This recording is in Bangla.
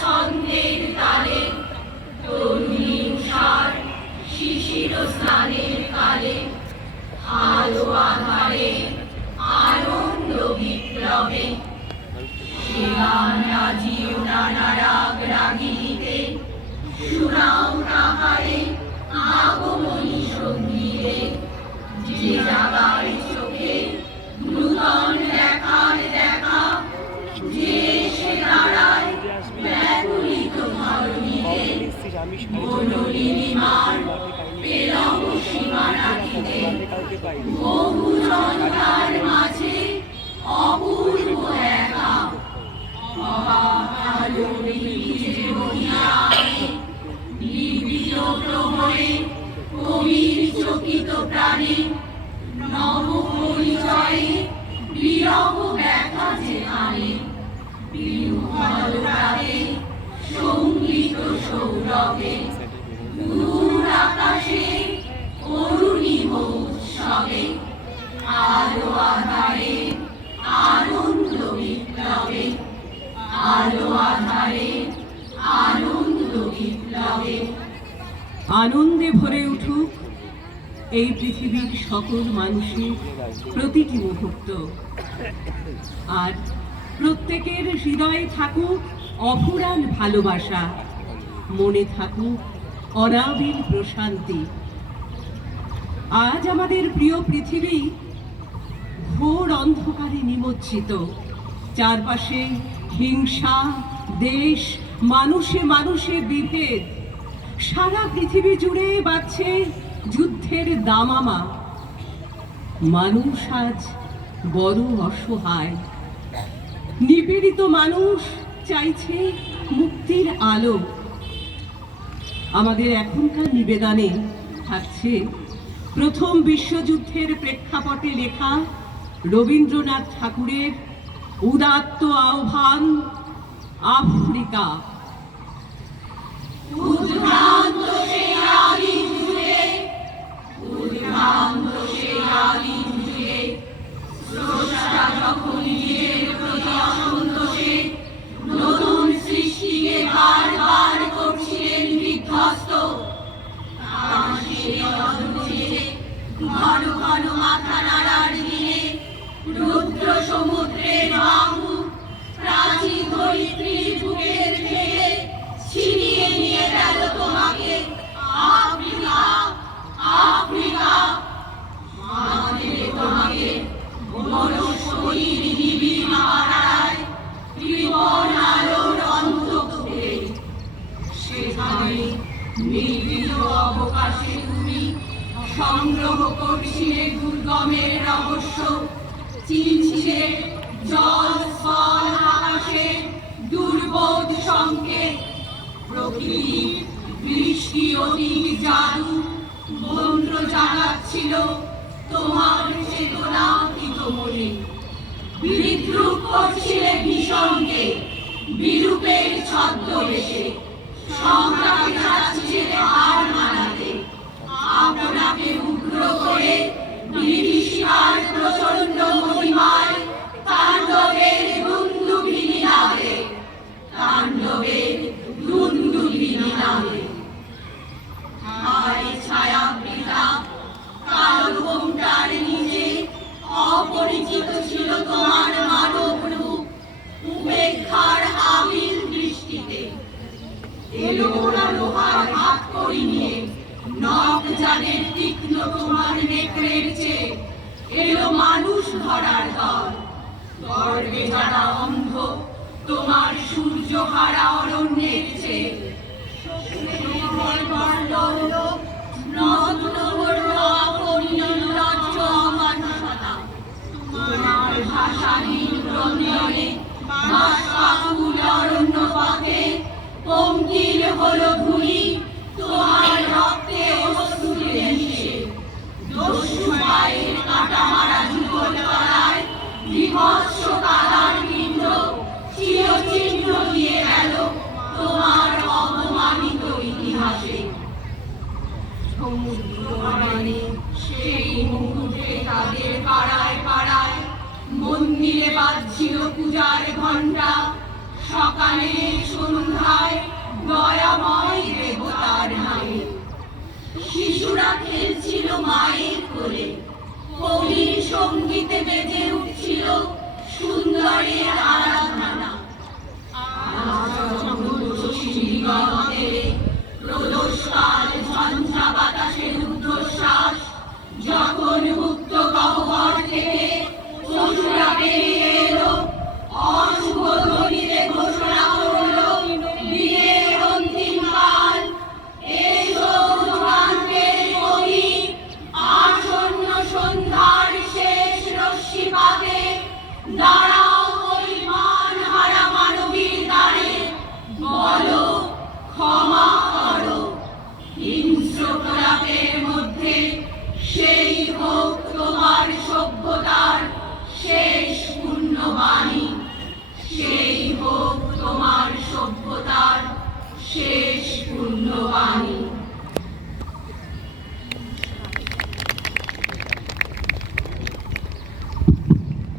ছন্দের তালে তরুণী উষার শিশির স্নানের কালে আলো আধারে আনন্দ বিপ্লবে সে গান রাজিও নানা রাগ রাগিনীতে শুনাও তাহারে আগমনী সঙ্গীতে যে জাগার চোখে নূতন দেখার দেখা যে সে দাঁড়ায় ব্যাকুলিত ধরণীতে বনলিনীমার পেলব সীমানাটিতে বহু জনতার মাঝে অপূর্ব একা অবাক আলোর বীজে বহিয়া আনে নির্বিত প্রহরে কবির চকিত প্রাণে নব পরিচয়ে বিরহ ব্যথা যে আনে বিহ্বল রাতে সংগীত সৌরভে দূর আকাশে অরুণিম উৎসবে আলো আধারে আনন্দ বিপ্লবে আলো আধারে আনন্দ বিপ্লবে। আনন্দে ভরে উঠুক এই পৃথিবীর সকল মানুষের প্রতিটি মুহূর্ত, আর প্রত্যেকের হৃদয়ে থাকুক অফুরান ভালোবাসা, মনে থাকুক অনাবিল প্রশান্তি। আজ আমাদের প্রিয় পৃথিবী ঘোর অন্ধকারে নিমজ্জিত, চারপাশে হিংসা, দেশ, মানুষে মানুষে বিভেদ, সারা পৃথিবী জুড়ে বাজছে যুদ্ধের দামামা। মানুষ আজ বড় অসহায়, নিপীড়িত মানুষ চাইছে মুক্তির আলো। আমাদের এখনকার নিবেদনে থাকছে প্রথম বিশ্বযুদ্ধের প্রেক্ষাপটে লেখা রবীন্দ্রনাথ ঠাকুরের উদাত্ত আহ্বান, আফ্রিকা। উদ্ভ্রান্ত সেই আদিম যুগে, উদ্ভ্রান্ত সেই আদিম যুগে স্রষ্টা যখন নিজের প্রতি অসন্তোষে নতুন সৃষ্টিকে বারবার করছিলেন বিধ্বস্ত, তার সেই অধৈর্যে ঘন ঘন মাথা নাড়ার দিনে রুদ্র সমুদ্রের বাহু প্রাচীন ধরিত্রীর বুকের থেকে ছিনিয়ে নিয়ে গেল তোমাকে আফ্রিকা, আফ্রিকা। মাঝে তোমাকে বনস্পতির নিবিড় পাড়ায় কৃপণ আলোর অন্তঃপুরে, সেখানে নির্বিত অবকাশে তুমি সংগ্রহ করছিলে দুর্গমের রহস্য, চিনছিলে জল স্থল আকাশে দুর্বোধ সংকেত, প্রকৃতি বৃষ্টি অতীত জাদু মন্ত্র জাগাচ্ছিল তোমার চেতনাতীত মনে। বিদ্রুপ করছিলে ভীষণকে বিরূপের ছদ্মবেশে, সংগ্রামে যাচ্ছিলে হার মানাতে, আপনাকে উগ্র করে বিভীষিকার প্রচণ্ড মহিমায় তাণ্ডবের দুন্দুভিনী নামে, তাণ্ডবের দুন্দুভিনী নামে। হায় ছায়াবৃতা কালো ঘোমটার নিচে অপরিচিত ছিল তোমার মানব রূপ, উপেক্ষার আবিল দৃষ্টিতে এলো ওরা লোহার হাত করি নিয়ে, নখ যাদের তীক্ষ্ণ তোমার নেকড়ের চেয়ে, এলো মানুষ ধরার দল। গর্বে যারা অন্ধ তোমার সূর্য হারা অরণ্যের চেয়ে, তোমার ভাষাহীন ক্রন্দনে বাষ্পাকুল অরণ্য পথে পঙ্কিল হলো ধূলি তোমার রক্তে অশ্রুতে মিশে। দস্যু পায়ের কাটা মারা যুগল পাড়ায় বিভৎস কালার পিণ্ড চিরচিহ্ন দিয়ে গেল তোমার অপমানিত ইতিহাসে। সমুদ্র মানে সেই মুহূর্তে তাদের পাড়ায় পাড়ায় মন্দিরে বাজছিল পূজার ঘণ্টা। সকালে শোনো মধ্যে বেজে উঠছিল সুন্দরের আরাধনা। প্রদোষকাল ঝঞ্ঝা বাতাসের ঊর্ধ্বশ্বাস, যখন মুক্ত গহ্বর থেকে পশুরা বেরিয়ে এলো, অশুভ ধ্বনিতে ঘোষণা করলো বিয়ের অন্তিম কাল। এসো যুগান্তের কবি, আসন্ন সন্ধ্যার শেষ রশ্মিপাতে দাঁড়া